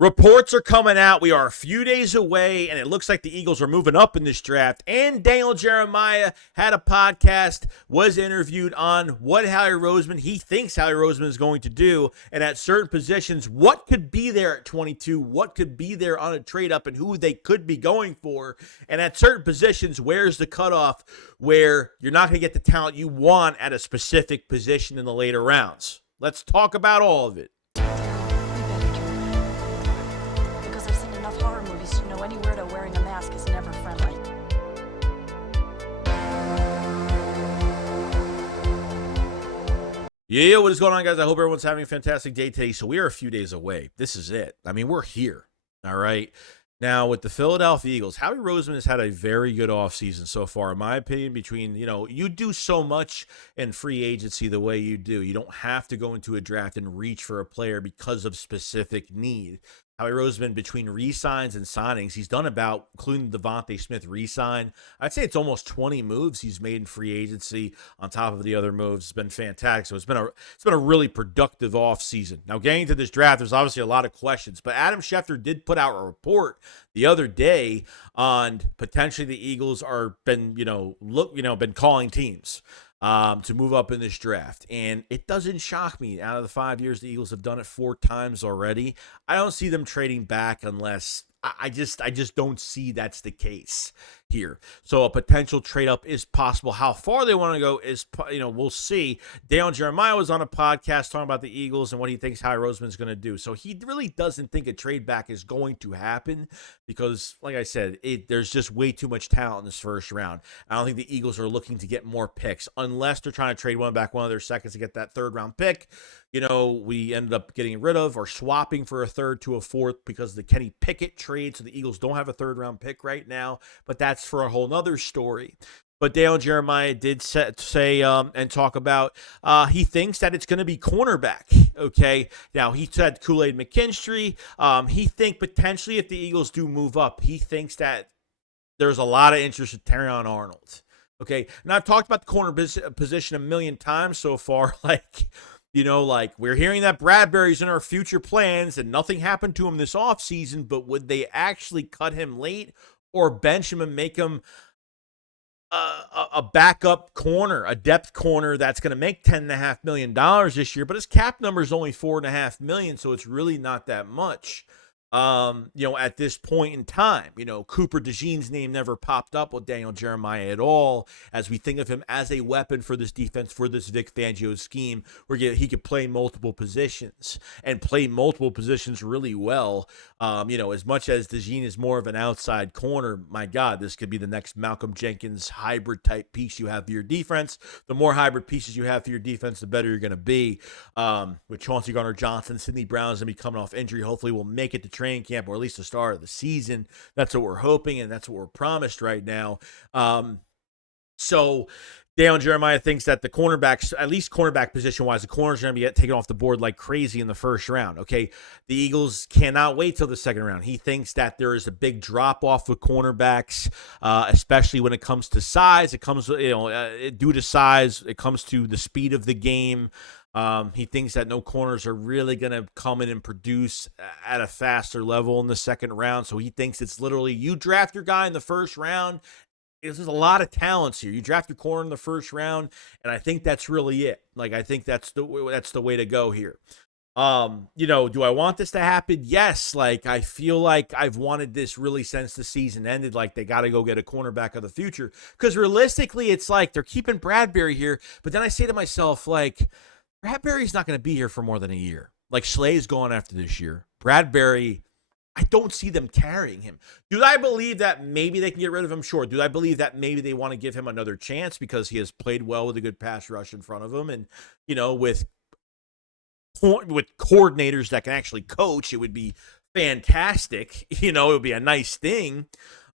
Reports are coming out. We are a few days away, and it looks like the Eagles are moving up in this draft. And Daniel Jeremiah had a podcast, was interviewed on what Howie Roseman, he thinks Howie Roseman is going to do. And at certain positions, what could be there at 22, what could be there on a trade up, and who they could be going for. And at certain positions, where's the cutoff where you're not going to get the talent you want at a specific position in the later rounds? Let's talk about all of it. Any weirdo wearing a mask is never friendly. Yeah, what is going on, guys? I hope everyone's having a fantastic day today. So we are a few days away. This is it. I mean, we're here. All right. Now, with the Philadelphia Eagles, Howie Roseman has had a very good offseason so far, in my opinion, between, you do so much in free agency the way you do. You don't have to go into a draft and reach for a player because of specific need. Howie Roseman, between re-signs and signings, he's done about, including the Devontae Smith re-sign, I'd say it's almost 20 moves he's made in free agency on top of the other moves. It's been fantastic. So it's been a really productive offseason. Now, getting to this draft, there's obviously a lot of questions, but Adam Schefter did put out a report the other day on potentially the Eagles been calling teams to move up in this draft. And it doesn't shock me. Out of the 5 years, the Eagles have done it 4 times already. I don't see them trading back unless I just don't see that's the case here. So a potential trade up is possible. How far they want to go is, we'll see. Daniel Jeremiah was on a podcast talking about the Eagles and what he thinks Howie Roseman is going to do. So he really doesn't think a trade back is going to happen because, like I said, there's just way too much talent in this first round. I don't think the Eagles are looking to get more picks unless they're trying to trade one of their seconds to get that third round pick. We ended up getting rid of or swapping for a third to a fourth because of the Kenny Pickett trade. So the Eagles don't have a third round pick right now, but that's for a whole nother story. But Daniel Jeremiah did say and talk about he thinks that it's going to be cornerback. Okay. Now, he said Kool-Aid McKinstry. He think potentially if the Eagles do move up, he thinks that there's a lot of interest in Terrion Arnold. Okay. And I've talked about the corner position a million times so far. We're hearing that Bradbury's in our future plans and nothing happened to him this offseason, but would they actually cut him late or bench him and make him a backup corner, a depth corner that's going to make $10.5 million this year, but his cap number is only $4.5 million, so it's really not that much. At this point in time, Cooper DeJean's name never popped up with Daniel Jeremiah at all, as we think of him as a weapon for this defense, for this Vic Fangio scheme, where he could play multiple positions and play multiple positions really well. As much as DeJean is more of an outside corner, my God, this could be the next Malcolm Jenkins hybrid type piece you have for your defense. The more hybrid pieces you have for your defense, the better you're going to be. With Chauncey Gardner-Johnson, Sidney Brown's going to be coming off injury. Hopefully we'll make it to training camp or at least the start of the season. That's what we're hoping, and that's what we're promised right now. So Daniel Jeremiah thinks that the cornerbacks, at least cornerback position-wise, the corners are going to be taken off the board like crazy in the first round, okay? The Eagles cannot wait till the second round. He thinks that there is a big drop-off with cornerbacks, especially when it comes to size. It comes, due to size, it comes to the speed of the game. He thinks that no corners are really going to come in and produce at a faster level in the second round. So he thinks it's literally you draft your guy in the first round. There's a lot of talents here. You draft your corner in the first round, and I think that's really it. I think that's the way to go here. Do I want this to happen? Yes. I feel like I've wanted this really since the season ended. They got to go get a cornerback of the future. Because realistically, it's they're keeping Bradbury here. But then I say to myself, Bradbury's not going to be here for more than a year. Schlay's gone after this year. Bradbury, I don't see them carrying him. Do I believe that maybe they can get rid of him? Sure. Do I believe that maybe they want to give him another chance because he has played well with a good pass rush in front of him? And, with coordinators that can actually coach, it would be fantastic. It would be a nice thing.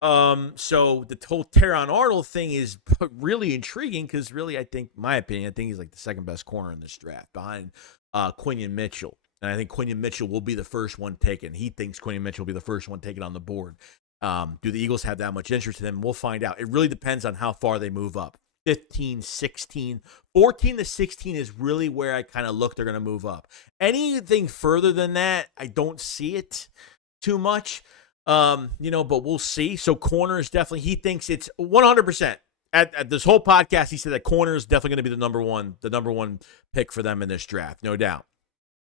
So the whole Terrion Arnold thing is really intriguing because really, my opinion, I think he's the second best corner in this draft behind Quinion Mitchell. And I think Quinion Mitchell will be the first one taken. He thinks Quinion Mitchell will be the first one taken on the board. Do the Eagles have that much interest in him? We'll find out. It really depends on how far they move up. 15, 16. 14 to 16 is really where I kind of look they're going to move up. Anything further than that, I don't see it too much. But we'll see. So corner is definitely, he thinks it's 100%. At this whole podcast, he said that corner is definitely going to be the number one pick for them in this draft, no doubt.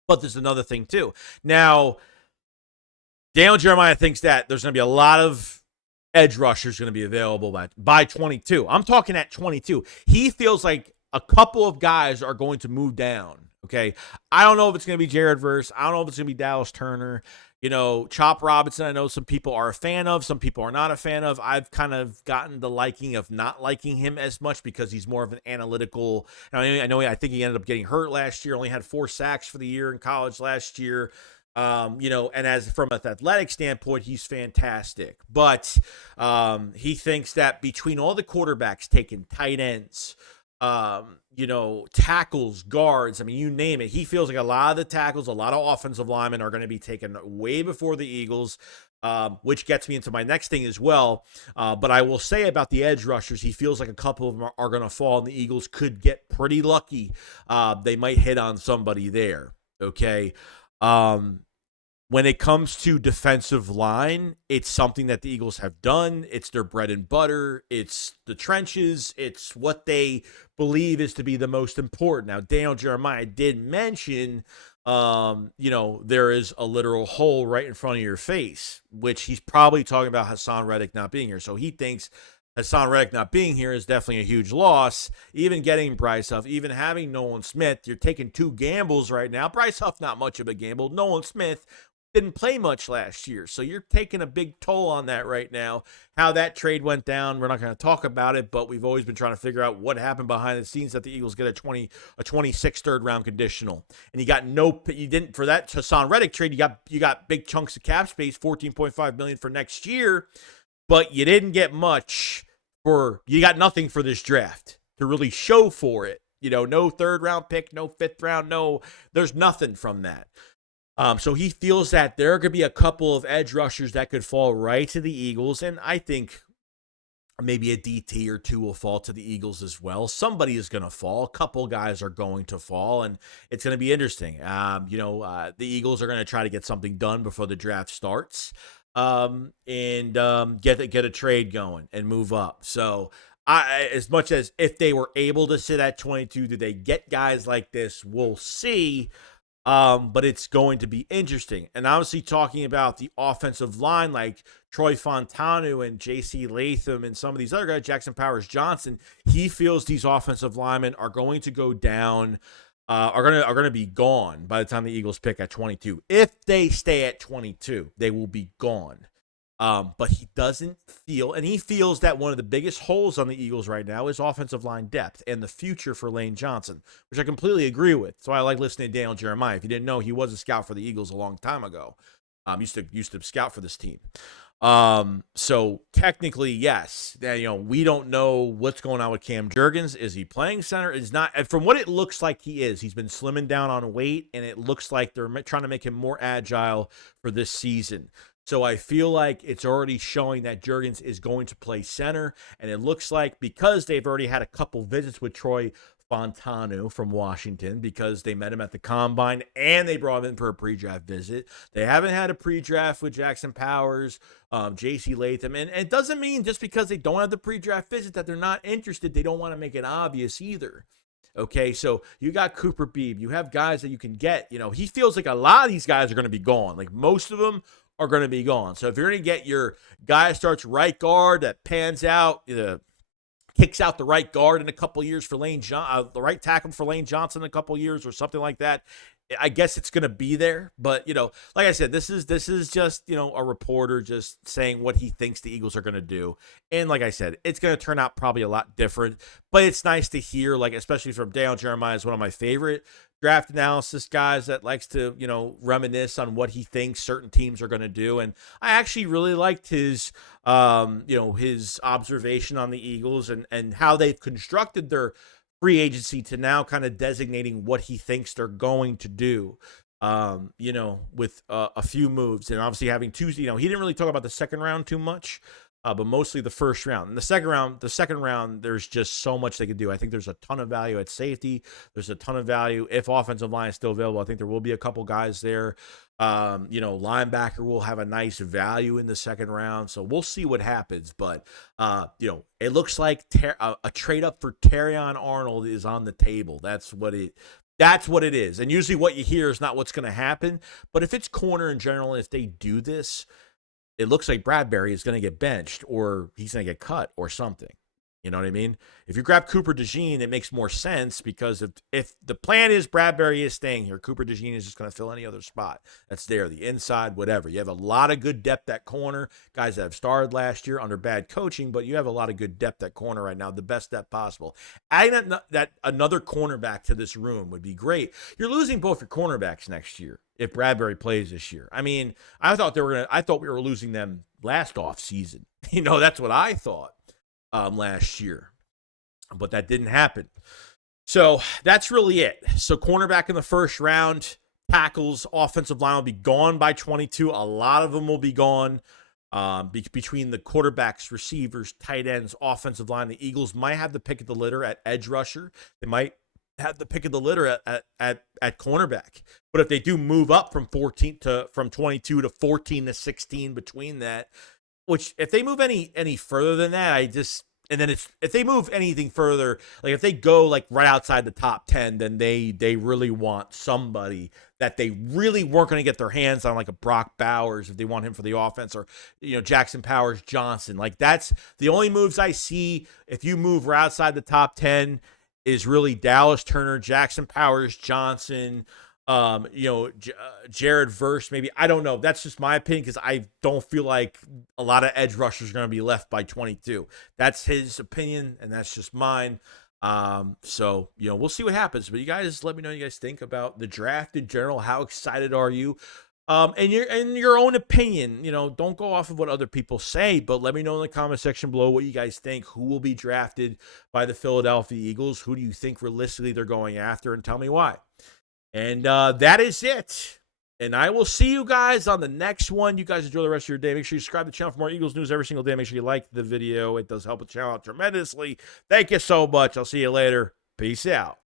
But there's another thing too. Now, Daniel Jeremiah thinks that there's going to be a lot of edge rushers going to be available by 22. I'm talking at 22. He feels like a couple of guys are going to move down. Okay, I don't know if it's going to be Jared Verse. I don't know if it's going to be Dallas Turner. Chop Robinson, I know some people are a fan of, some people are not a fan of. I've kind of gotten the liking of not liking him as much because he's more of an analytical. I think he ended up getting hurt last year, only had 4 sacks for the year in college last year. And as from an athletic standpoint, he's fantastic. But he thinks that between all the quarterbacks taking tight ends, tackles, guards, you name it. He feels like a lot of the tackles, a lot of offensive linemen are going to be taken way before the Eagles, which gets me into my next thing as well. But I will say about the edge rushers, he feels like a couple of them are going to fall, and the Eagles could get pretty lucky. They might hit on somebody there. Okay. When it comes to defensive line, it's something that the Eagles have done. It's their bread and butter. It's the trenches. It's what they believe is to be the most important. Now, Daniel Jeremiah did mention, there is a literal hole right in front of your face, which he's probably talking about HaasonReddick not being here. So he thinks HaasonReddick not being here is definitely a huge loss. Even getting Bryce Huff, even having Nolan Smith, you're taking 2 gambles right now. Bryce Huff, not much of a gamble. Nolan Smith didn't play much last year, so you're taking a big toll on that right now. How that trade went down, we're not going to talk about it, but we've always been trying to figure out what happened behind the scenes that the Eagles get a 26 third-round conditional. And you didn't for that HaasonReddick trade, you got big chunks of cap space, $14.5 million for next year, but you didn't get much you got nothing for this draft to really show for it. No third-round pick, no fifth round, there's nothing from that. So he feels that there could be a couple of edge rushers that could fall right to the Eagles, and I think maybe a DT or 2 will fall to the Eagles as well. Somebody is going to fall. A couple guys are going to fall, and it's going to be interesting. The Eagles are going to try to get something done before the draft starts, and get a trade going and move up. So as much as if they were able to sit at 22, do they get guys like this? We'll see. But it's going to be interesting. And obviously talking about the offensive line like Troy Fontanu and J.C. Latham and some of these other guys, Jackson Powers Johnson, he feels these offensive linemen are going to go down, are going to be gone by the time the Eagles pick at 22. If they stay at 22, they will be gone. But he doesn't feel, and he feels that one of the biggest holes on the Eagles right now is offensive line depth and the future for Lane Johnson, which I completely agree with. So I like listening to Daniel Jeremiah. If you didn't know, he was a scout for the Eagles a long time ago. Used to scout for this team. So technically, yes, we don't know what's going on with Cam Jurgens. Is he playing center? Is not. From what it looks like he is, he's been slimming down on weight, and it looks like they're trying to make him more agile for this season. So I feel like it's already showing that Jurgens is going to play center, and it looks like because they've already had a couple visits with Troy Fontanu from Washington because they met him at the Combine and they brought him in for a pre-draft visit. They haven't had a pre-draft with Jackson Powers, J.C. Latham, and it doesn't mean just because they don't have the pre-draft visit that they're not interested. They don't want to make it obvious either. Okay, so you got Cooper Beebe. You have guys that you can get. He feels like a lot of these guys are going to be gone. Like most of them are going to be gone. So if you're going to get your guy starts right guard that pans out, kicks out the right guard in a couple years for the right tackle for Lane Johnson in a couple years or something like that, I guess it's going to be there. But, like I said, this is just, a reporter just saying what he thinks the Eagles are going to do. And like I said, it's going to turn out probably a lot different. But it's nice to hear, like, especially from Daniel Jeremiah, is one of my favorite draft analysis guys that likes to, reminisce on what he thinks certain teams are going to do. And I actually really liked his, his observation on the Eagles and how they've constructed their free agency to now kind of designating what he thinks they're going to do, with a few moves and obviously having Tuesday. He didn't really talk about the second round too much. but mostly the first round. And the second round, there's just so much they can do. I think there's a ton of value at safety. There's a ton of value if offensive line is still available. I think there will be a couple guys there. Linebacker will have a nice value in the second round. So we'll see what happens. But, it looks like a trade up for Terrion Arnold is on the table. That's what it is. And usually what you hear is not what's going to happen. But if it's corner in general, if they do this, it looks like Bradbury is going to get benched or he's going to get cut or something. You know what I mean? If you grab Cooper DeJean, it makes more sense because if the plan is Bradbury is staying here, Cooper DeJean is just going to fill any other spot that's there, the inside, whatever. You have a lot of good depth at corner, guys that have started last year under bad coaching, but you have a lot of good depth at corner right now, the best depth possible. Adding that another cornerback to this room would be great. You're losing both your cornerbacks next year if Bradbury plays this year. I mean, I thought we were losing them last offseason. That's what I thought. Last year, but that didn't happen. So that's really it. So cornerback in the first round, tackles, offensive line will be gone by 22. A lot of them will be gone between the quarterbacks, receivers, tight ends, offensive line. The Eagles might have the pick of the litter at edge rusher. They might have the pick of the litter at cornerback. But if they do move up from 22 to 14 to 16 between that, which if they move any further than that, if they move anything further, like if they go like right outside the top 10, then they really want somebody that they really weren't going to get their hands on, like a Brock Bowers if they want him for the offense, or Jackson Powers Johnson. Like that's the only moves I see. If you move right outside the top 10, is really Dallas Turner, Jackson Powers Johnson. Jared Verse, maybe. I don't know. That's just my opinion because I don't feel like a lot of edge rushers are going to be left by 22. That's his opinion, and that's just mine. So we'll see what happens. But you guys, let me know what you guys think about the draft in general. How excited are you? And your own opinion. Don't go off of what other people say, but let me know in the comment section below what you guys think. Who will be drafted by the Philadelphia Eagles? Who do you think realistically they're going after? And tell me why. And that is it. And I will see you guys on the next one. You guys enjoy the rest of your day. Make sure you subscribe to the channel for more Eagles news every single day. Make sure you like the video. It does help the channel out tremendously. Thank you so much. I'll see you later. Peace out.